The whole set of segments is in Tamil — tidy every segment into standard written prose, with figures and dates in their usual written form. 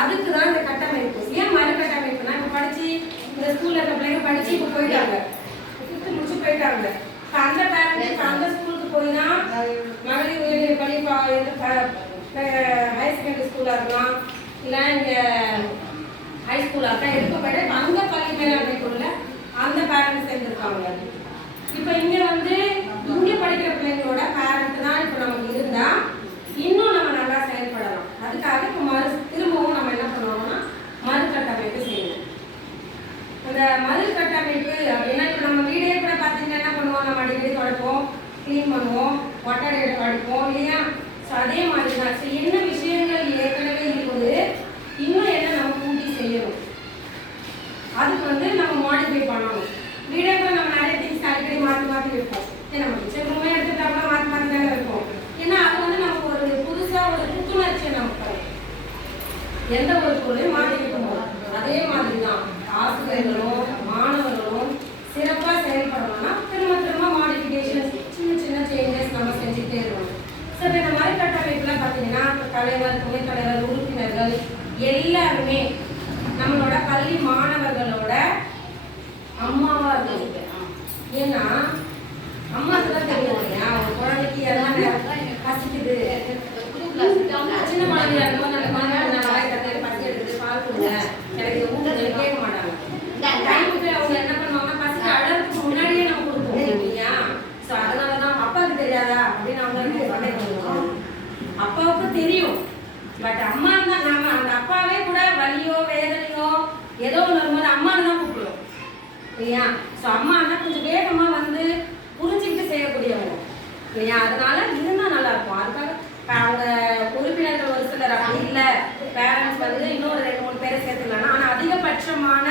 அதுக்கு தான் இந்த கட்டமைப்பு. ஏன் மறுகட்டமைப்புனா, இப்போ படிச்சு இந்த ஸ்கூல்ல இருக்க பிள்ளைங்க படிச்சு இப்போ போயிட்டாங்க, 5th முடிச்சு போயிட்டாங்க. இப்போ அந்த பேரண்ட்ஸ் அந்த ஸ்கூலுக்கு போய் தான் மகளிர் உயர்நிலை பள்ளி ஹையர் செகண்டரி ஸ்கூலாக இருக்கலாம், இல்லை இங்கே ஹை ஸ்கூலாக இருக்கலாம், எடுக்க போயிட்டு அந்த பள்ளி மேலாண்மைக்குள்ள அந்த பேரண்ட்ஸ் சேர்ந்துருக்காங்க. இப்போ இங்கே வந்து இங்கே படிக்கிற பிள்ளைங்களோட பேரண்ட் தான் இப்போ நமக்கு இருந்தால் இன்னும் நம்ம நல்லா செயல்படலாம். அதுக்காக இப்போ திரும்பவும் நம்ம என்ன பண்ணுவோம்னா மறுகட்டமைப்பு செய்யணும். அந்த மறுகட்டமைப்பு அப்படின்னா இப்போ நம்ம வீடே கூட பார்த்தீங்கன்னா என்ன பண்ணுவோம், நம்ம அடிக்கடி துடைப்போம், க்ளீன் பண்ணுவோம், ஒட்டடை அடிப்போம் இல்லையா? ஸோ அதே மாதிரி தான். ஸோ என்ன விஷயங்கள் ஏற்கனவே இருக்குது, இன்னும் என்ன நம்ம கூட்டி செய்யணும், அதுக்கு வந்து நம்ம மாடிஃபை பண்ணணும். வீடே கூட நம்ம நிறைய திங்ஸ் அடிக்கடி மாற்றி வைப்போம். நம்ம கிச்சன் ரூமே எடுத்துட்டாங்கன்னா மாற்றி தானே வைப்போம். ஏன்னா அது வந்து நமக்கு ஒரு புதுசாக ஒரு புத்துணர்ச்சியை நமக்கு தரும். எந்த ஒரு பொருளையும் மாற்றி வைக்கணும். அதே மாதிரி தான் ஆசிரியர்களும் மாணவர்களும் சிறப்பாக செயல்படணும்னா திரும்ப மாடிஃபிகேஷன்ஸ், சின்ன சேஞ்சஸ் நம்ம செஞ்சுட்டே இருக்கணும். ஸோ இப்போ இந்த மாதிரி கட்டமைப்புலாம் பார்த்தீங்கன்னா தலைவர், துணைத் தலைவர், உறுப்பினர்கள் எல்லாருமே நம்மளோட பள்ளி மாணவர்களோட அம்மாவா இருக்கு. ஏன்னா அம்மாவுக்கு தான் தெரியும் இல்லையா, ஒரு குழந்தைக்கு எல்லாம் பசிக்குது, சின்ன குழந்தையா இருக்கும்போது அந்த குழந்தை வாய் தட்டு பசி எடுக்குது, பால் கொடுங்க, எனக்கு ஊட்டுங்க கேட்க மாட்டாங்க. டைமுக்கு அவங்க என்ன பண்ணுவாங்கன்னா பசிக்கு அழகுக்கு முன்னாடியே நம்ம கொடுப்போம் இல்லையா? ஸோ அதனால தான் அப்பாவுக்கு தெரியாதா அப்படின்னு அவங்க சண்டை பண்ணுவோம். அப்பாவுக்கு தெரியும், பட் அம்மா தான் நாம அந்த அப்பாவே கூட வலியோ வேதனையோ ஏதோ ஒன்று வரும்போது அம்மாவை தான் கூப்பிடுவோம் இல்லையா? ஸோ அம்மானா கொஞ்சம் வேகமாக வந்து புரிஞ்சுக்கிட்டு செய்யக்கூடியவங்க இல்லையா? அதனால இருந்தால் நல்லா இருக்கும். அதுக்காக அவங்க உறுப்பினர்கள் ஒரு சிலர் அப்படி இல்லை, பேரண்ட்ஸ் வந்து இன்னொரு 2-3 பேரை சேர்த்துக்கலாம்னா, ஆனால் அதிகபட்சமான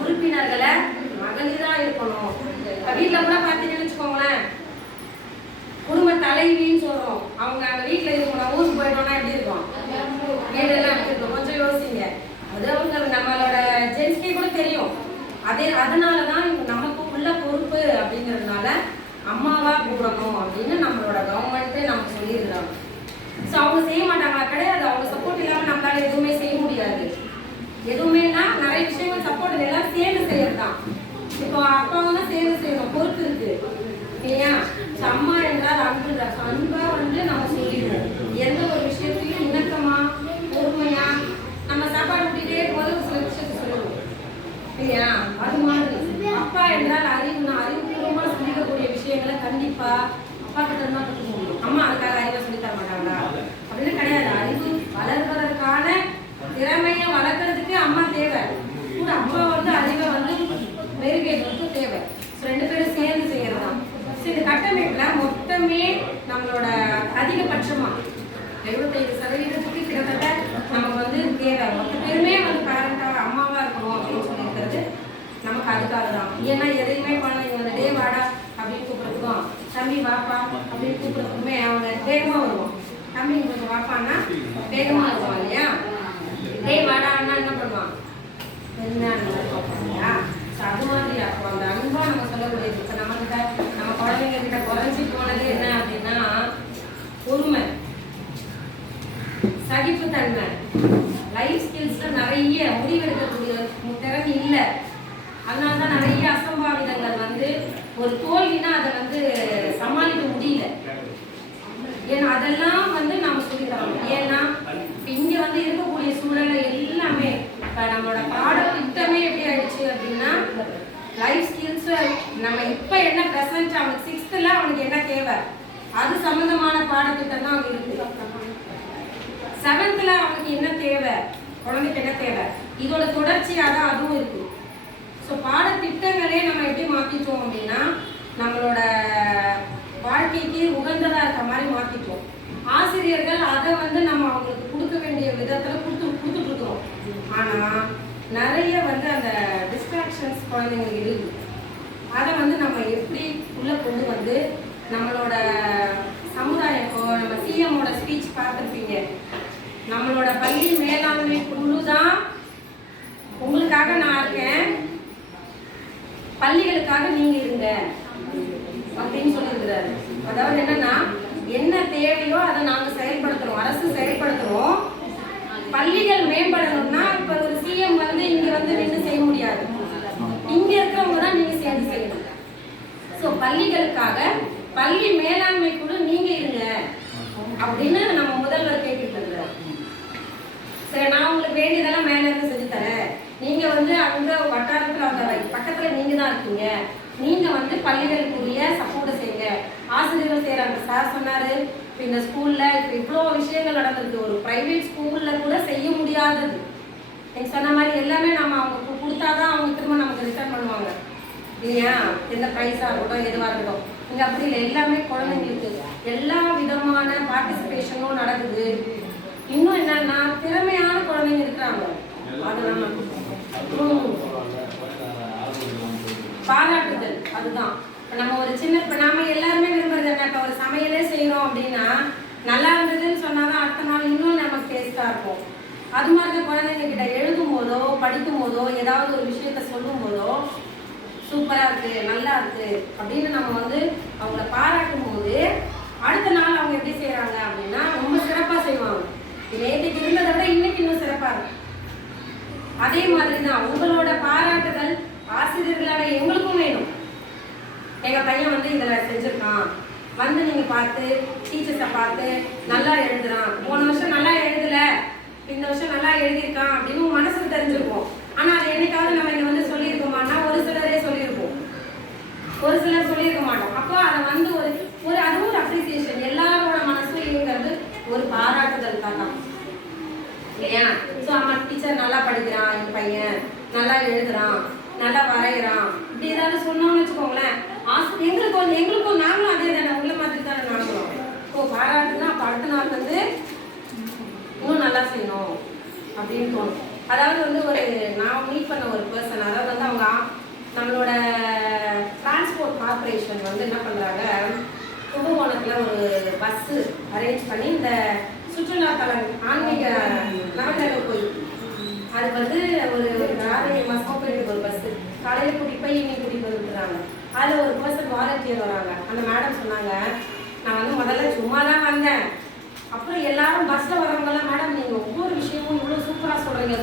உறுப்பினர்களை மகளிராக இருக்கணும். இப்போ வீட்டில் கூட பார்த்தீங்கன்னு வச்சுக்கோங்களேன், குடும்ப தலைவின்னு சொல்கிறோம், அவங்க அங்கே வீட்டில் இருக்கணும். ஊருக்கு போயிட்டோம்னா எப்படி இருக்கும், வீடெல்லாம் எப்படி இருக்கும், கொஞ்சம் யோசிங்க. அது அவங்க நம்மளோட ஜென்ஸ்கே கூட தெரியும். அதனால தான் நமக்கு உள்ள பொறுப்பு அப்படிங்கிறதுனால அம்மாவா கூப்பிடணும் அப்படின்னு நம்மளோட கவர்மெண்ட்டே நமக்கு சொல்லியிருக்காங்க. ஸோ அவங்க செய்ய மாட்டாங்களா? கிடையாது. அவங்க சப்போர்ட் இல்லாமல் நம்மளால எதுவுமே செய்ய முடியாது. எதுவுமேனா நிறைய விஷயங்கள் சப்போர்ட் எல்லாம் சேர்ந்து செய்யறது தான். இப்போ அப்பாவும் தான் சேர்ந்து செய்யணும், பொறுப்பு இருக்கு இல்லையா? ஸோ அம்மா என்றால் அன்புன்ற அன்பா வந்து நம்ம சொல்லிடுவோம். எந்த ஒரு விஷயத்தையும் இணக்கமா பொறுமையா நம்ம சாப்பாடு ஊட்டிகிட்டே இருக்கும்போது ஒரு சில விஷயத்தை சொல்லுவோம் இல்லையா? அது மாதிரி அப்பா என்றால் அறிவுபூர்வமாக சொல்லிக்கக்கூடிய விஷயங்களை கண்டிப்பா அப்பா கிட்ட தான் கற்றுக்க முடியும். அம்மா அதுக்காக அறிவை சொல்லி தர மாட்டாங்களா அப்படின்னு கிடையாது. அறிவு வளர்வதற்கான திறமையை வளர்க்கறதுக்கு அம்மா தேவை, கூட அம்மா வந்து அறிவை வந்து மெருகேற்றதுக்கு தேவை. ஸோ 2 பேரும் சேர்ந்து செய்யறது தான். ஸோ இந்த கட்டமைப்புல மொத்தமே நம்மளோட அதிகபட்சமா 75% கிட்டத்தட்ட நமக்கு வந்து தேவை. மொத்த பேருமே வந்து பேரண்டாக அம்மாவா இருக்கணும் அப்படின்னு சொல்லியிருக்கிறது நமக்கு அதுக்காக தான். ஏன்னா எதையுமே குழந்தைங்க வந்து டே வாடா அப்படின்னு கூப்பிட்றதுக்கும், தம்பி வாப்பா அப்படின்னு கூப்பிட்றதுக்குமே அவங்க வேகமாக வருவோம். தம்பி கொஞ்சம் வாப்பான்னா வேகமாக வருவான் இல்லையா? டே வாடான்னா என்ன பண்ணுவான், என்ன இல்லையா? ஸோ அது மாதிரி அப்போ அந்த அன்பா நம்ம சொல்லக்கூடியது. இப்போ நம்மகிட்ட நம்ம குழந்தைங்க கிட்ட குறைஞ்சி போனது என்ன அப்படின்னா பொறுமை, சகிப்புத்தன்மை, லைஃப் ஸ்கில்ஸ்ல நிறைய முடிவெடுக்கக்கூடிய திறன் இல்லை. அதனால தான் நிறைய அசம்பாவிதங்கள் வந்து ஒரு தோல்வினா அதை வந்து சமாளிக்க முடியல. ஏன்னா அதெல்லாம் வந்து நம்ம சொல்லித்தரோம். ஏன்னா இங்க வந்து இருக்கக்கூடிய சூழல்ல எல்லாமே இப்போ நம்மளோட பாடத்திட்டமே எப்படி ஆயிடுச்சு அப்படின்னா லைஃப் ஸ்கில்ஸ் நம்ம இப்போ என்ன ப்ரெசன்ட் அவனுக்கு 6th அவனுக்கு என்ன தேவை அது சம்பந்தமான பாடத்திட்டம் தான் அவங்க இருக்கு. 7th அவனுக்கு என்ன தேவை, குழந்தைக்கு என்ன தேவை, இதோட தொடர்ச்சியாக தான் அதுவும் இருக்கு. ஸோ பாடத்திட்டங்களே நம்ம எப்படி மாற்றிட்டோம் அப்படின்னா நம்மளோட வாழ்க்கைக்கு உகந்ததாக இருக்க மாதிரி மாற்றிட்டோம். ஆசிரியர்கள் அதை வந்து நம்ம அவங்களுக்கு கொடுக்க வேண்டிய விதத்தில் கொடுத்துட்ருக்கோம். ஆனால் நிறைய வந்து அந்த டிஸ்ட்ராக்ஷன்ஸ் குழந்தைங்களுக்கு இருக்குது. அதை வந்து நம்ம எப்படி உள்ளே கொண்டு வந்து நம்மளோட சமுதாயம், இப்போ நம்ம சிஎம்மோட ஸ்பீச் பார்த்துருப்பீங்க, நம்மளோட பள்ளி மேலாண்மை குழு தான் உங்களுக்காக நான் இருக்கேன், பள்ளிகளுக்காக நீங்க இருங்க அப்படின்னு சொல்லியிருக்கிறாரு. அதாவது என்னன்னா என்ன தேவையோ அதை நாங்கள் செயல்படுத்துறோம், அரசு செயல்படுத்துறோம், பள்ளிகள் மேம்படணும்னா இப்ப ஒரு சிஎம் வந்து இங்க வந்து நின்று செய்ய முடியாது, இங்க இருக்கிறவங்க தான் நீங்க சேர்ந்து செய்யணும். ஸோ பள்ளிகளுக்காக பள்ளி மேலாண்மை குழு நீங்க இருங்க அப்படின்னு நம்ம முதல்வர் கேட்டுட்டு இருக்கிறோம். சரி, நான் உங்களுக்கு வேண்டியதெல்லாம் மேல இருந்து செஞ்சு தரேன், நீங்க வந்து அந்த வட்டாரத்துல அந்த பக்கத்துல நீங்க தான் இருக்கீங்க, நீங்க வந்து பள்ளிகளுக்குரிய சப்போர்ட்டை செய்யுங்க. ஆசிரியர்கள் செய்யறாங்க. சார் சொன்னாரு இந்த ஸ்கூல்ல இப்ப இவ்வளவு விஷயங்கள் நடந்திருக்கு, ஒரு பிரைவேட் ஸ்கூல்ல கூட செய்ய முடியாதது. நீங்க சொன்ன மாதிரி எல்லாமே நம்ம அவங்க கொடுத்தாதான் அவங்க திரும்ப நமக்கு ரிட்டர்ன் பண்ணுவாங்க இல்லையா? எந்த ப்ரைஸா இருக்கட்டும் எதுவா இருக்கட்டும். இங்க அப்படி இல்லை, எல்லாமே குழந்தைங்களுக்கு எல்லா விதமான பார்ட்டிசிபேஷனும் நடக்குது. இன்னும் என்னன்னா திறமையான குழந்தைங்க இருக்கிறாங்க, அது நம்ம பாராட்டுதல். அதுதான் நம்ம ஒரு சின்ன இப்ப நாம எல்லாருமே விரும்புறது என்ன, இப்ப ஒரு சமையலே செய்யறோம் அப்படின்னா நல்லா இருந்ததுன்னு சொன்னாதான் அடுத்த நாள் இன்னும் நமக்கு டேஸ்டா இருக்கும். அது மாதிரி குழந்தைங்க கிட்ட எழுதும் போதோ படிக்கும் போதோ ஏதாவது ஒரு விஷயத்த சொல்லும் போதோ சூப்பரா இருக்கு நல்லா இருக்கு அப்படின்னு நம்ம வந்து அவங்கள பாராட்டும் போது அடுத்த நாள் அவங்க எப்படி செய்யறாங்க அப்படின்னா ரொம்ப சிறப்பா செய்வாங்க. நேற்றுக்கு இருந்ததை விட இன்னைக்கு இன்னும் சிறப்பா இருக்கு. அதே மாதிரிதான் உங்களோட பாராட்டுதல் ஆசிரியர்களோட எங்களுக்கும் வேணும். எங்க பையன் வந்து இதுல செஞ்சிருக்கான், வந்து நீங்க பார்த்து டீச்சர்ஸை பார்த்து நல்லா எழுதுறான், போன வருஷம் நல்லா எழுதல இந்த வருஷம் நல்லா எழுதியிருக்கான் அப்படின்னு மனசுக்கு தெரிஞ்சிருக்கும். ஆனா அது என்னைக்காவது நம்ம இங்க வந்து சொல்லியிருக்கோமான்னா ஒரு சிலரே சொல்லியிருப்போம், ஒரு சிலர் சொல்லியிருக்க மாட்டோம். அப்போ அதை வந்து ஒரு அதுவும் ஒரு அப்ரிசியேஷன், எல்லாரோட மனசும் இருக்கிறது ஒரு பாராட்டுதல் தான் இல்லையா? ஸோ அவன் டீச்சர் நல்லா படிக்கிறான், என் பையன் நல்லா எழுதுறான், நல்லா வரைகிறான், இப்படி ஏதாவது சொன்னோம்னு வச்சுக்கோங்களேன், எங்களுக்கும் நாங்களும் அதே தானே, உங்களை மாதிரி தானே நாங்களும். ஸோ பாராட்டுனா அப்போ அடுத்த நாள் வந்து இன்னும் நல்லா செய்யணும் அப்படின்னு தோணும். அதாவது வந்து ஒரு நான் மீட் பண்ண ஒரு பர்சன், அதாவது வந்து அவங்க நம்மளோட டிரான்ஸ்போர்ட் கார்பரேஷன் வந்து என்ன பண்ணுறாங்க, கும்பகோணத்தில் ஒரு பஸ்ஸு அரேஞ்ச் பண்ணி இந்த சுற்றுலா தலங்கள் ஆன்மீக நவகிரக கோயில் அது வந்து ஒரு 6-7 மாதமாக போயிட்டு ஒரு பஸ்ஸு காலையில் கூட்டிகிட்டு போய் ஈவினிங் கூட்டிகிட்டு வந்துருக்குறாங்க. அதில் ஒரு பர்சன் வாலண்டியர் வராங்க. அந்த மேடம் சொன்னாங்க, நான் வந்து முதல்ல சும்மா தான் வந்தேன், அப்புறம் எல்லாரும் பஸ்ஸில் வரவங்கலாம் மேடம் நீங்கள் ஒவ்வொரு விஷயமும் இவ்வளோ சூப்பராக சொல்கிறீங்க